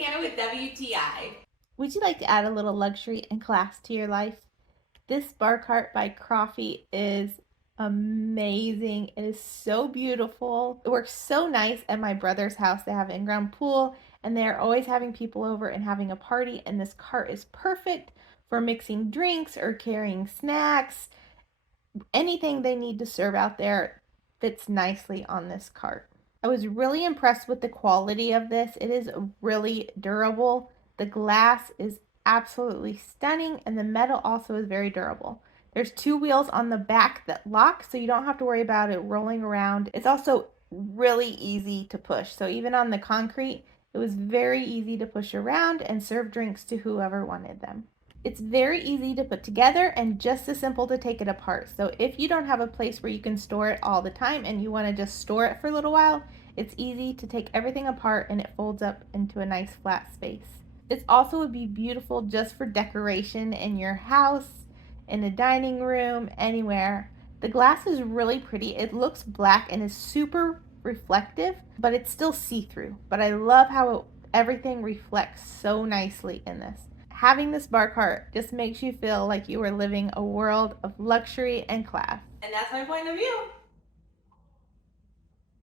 Hannah with WTI. Would you like to add a little luxury and class to your life? This bar cart by Crofy is amazing. It is so beautiful. It works so nice at my brother's house. They have an in-ground pool and they're always having people over and having a party, and this cart is perfect for mixing drinks or carrying snacks. Anything they need to serve out there fits nicely on this cart. I was really impressed with the quality of this. It is really durable. The glass is absolutely stunning, and the metal also is very durable. There's two wheels on the back that lock, so you don't have to worry about it rolling around. It's also really easy to push. So even on the concrete, it was very easy to push around and serve drinks to whoever wanted them. It's very easy to put together and just as simple to take it apart. So if you don't have a place where you can store it all the time and you want to just store it for a little while, it's easy to take everything apart and it folds up into a nice flat space. This also would be beautiful just for decoration in your house, in a dining room, anywhere. The glass is really pretty. It looks black and is super reflective, but it's still see-through. But I love how everything reflects so nicely in this. Having this bar cart just makes you feel like you are living a world of luxury and class. And that's my point of view.